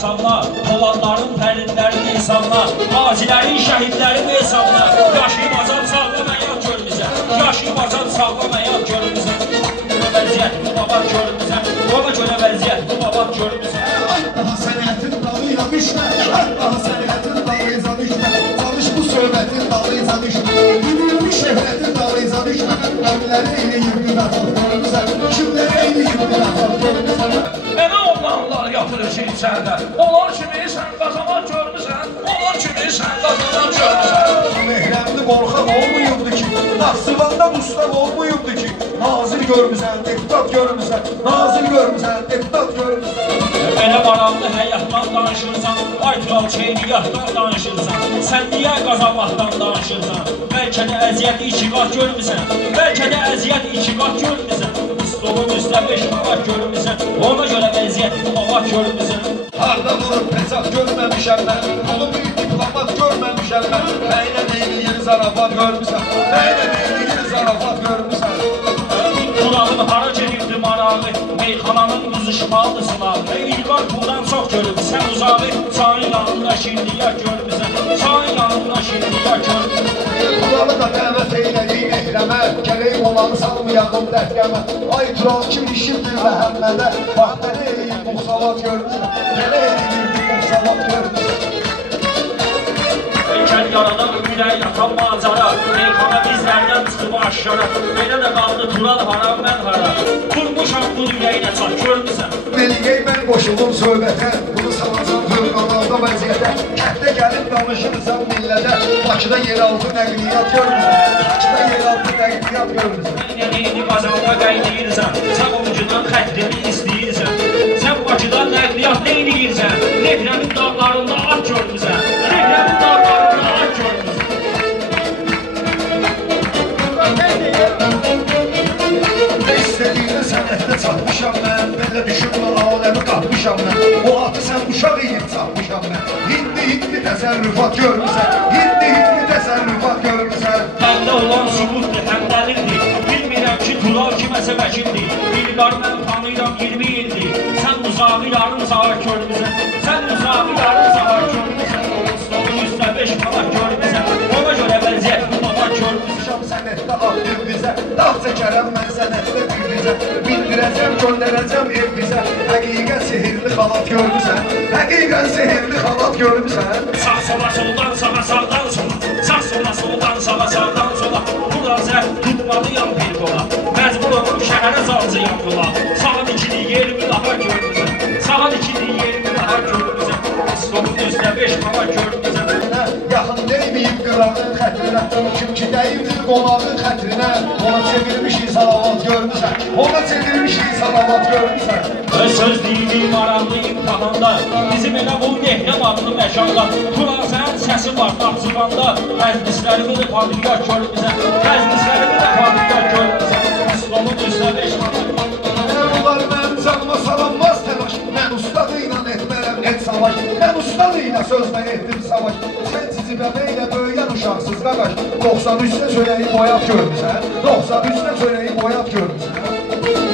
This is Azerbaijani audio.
hesabına, olanların fəridlərin hesabına, qazilərin, şəhidlərin hesabına, yaşayıb azad sağlam həyat görmüsən, yaşayıb azad sağlam həyat görmüsən. Vəziyyət bu babat görmüsən, ona görə vəziyyət bu babat görmüsən. Daha sənətin dalıyla düşmə, daha sənətin dalıyla düşmə, çalış bu söhbətin dalıyla düşmə, yürüyümü şöhbətin dalıyla düşmə, əmləri eləyib günahlar görmüsən, kimləri eləyib günahlar görmüsən. Mənə olanlar yatırıcı içərdə, onlar kimi sən qazanan görmüsən, onlar kimi sən qazanan görmüsən. Mehrəmli qorxaq olmayıbdı ki, Naxçıvanda Mustav olmayıbdı ki, nazir görmüsən, deputat görmüsən, nazir görmüsən, deputat görmüsən. Belə maraqlı həyatdan danışırsan, aytıral çeyniyyatdan danışırsan, sən niyə qazanmaqdan danışırsan, bəlkə də əziyyət iki qat görmüsən, bəlkə də əziyyət iki qat görmüsən, stolun üstə 5 manat görmüsən, ona görə vəziyyət bu manat görmüsən. Harda vurub hesab görməmişəm mən, pulum büyük diplomat görməmişəm mən, nəylə neyli zarafat görmüsən, nəylə neyli zarafat görmüsən. Qulağın hara gedirdi marağı, meyxananın qızışmalıdır sınağı, İlqar puldan çox görüb, sən uzağı, sağın yanında şirliyyət görmüsən, sağın yanında şirliyyət görmüsən. Kulağı da dəvət eyləyim ehləmə, gələk olanı salmayaqım dərkəmə, ay tural kim işimdir Məhəmmədə, bax mənə eləyib muxsavat görmüsən, mənə eləyib muxsavat görmüsən. Heykəl yaradan ürək yatan manzara, meyxana bizlərdən çıxıb aşkara, belə də qaldı tural haram mən hara, vurmuşam bu ürəyinə çat görmüsən. Belgey mən qoşulum söhbətə, bunu salacam fövqəladə vəziyyətə, kənddə gəlib danışırsan millədə, Bakıda yeraltı nəqliyyat görmüsən, Bakıda yeraltı nəqliyyat görmüsən. Neyini qazanma qaynayırsan, sən ovucudan xəttini istəyirsən, sən Bakıda nəqliyyat neyniyirsən, Nehrəmin dağlarında at görmüsən, Nehrəmin dağlarında at görmüsən. İstədiyinə sənətdə çatmışam mən, belə düşünmə aləmi qatmışam mən, o atı sən uşaq edib çatmışam mən, hindi təsərrüfat görmüsən, hindi təsərrüfat görmüsən. Məndə olan sübutdur, həmdəlirdir, bilmirəm ki, Tural kiməsə vəkildir, İlqar mən tanıyıram 20 ildir, sən uzağı yarım saat görmüsən, sən uzağı yarım saat görmüsən, stolun üstə 5 manat görmüsən, ona görə vəziyyət bu manat görmüsən. Sənətdə atdır bizə, dağ çəkərəm mən sənətdə bir bizə, bildirəcəm, göndərəcəm ev bizə, həqiqət sehirli xalat görmüsən, həqiqət sehirli xalat görmüsən. Sağ sola soldan sağa sağdan sola, sağ sola soldan sağa sağdan sola, buradan sən tutmalıyam bir qola, məcburum bu şəhərə salcıyam qola, sağın ikili yerimi daha görmüsən, sağın ikili yerimi daha görmüsən, stolun üstə 5 manat görmüsən. Yaxın deyməyib qırağın xətrinə, kim ki deyibdir qonağın xətrinə, ona çevirmişik salavat görmüsən, ona çevirmişik salavat görmüsən. Və söz deyildi maraqlı imtihanda, bizim elə bu Nehrəm adlı məkanda, Tural sənin səsi var Naxçıvanda, məzlislərimi də fabrikət görmüsən, məzlislərimi də fabrikət görmüsən, stolun üstə 5 manat. Bunlar mənim canıma salanmaz təlaş, mən ustadıyla etmərəm et savaş, mən ustadıyla sözlə etdim savaş, sən cicibəməylə böyüyən uşaqsız qaqaş, 93-də çörəyi boyat görmüsən, 93-də çörəyi boyat görmüsən.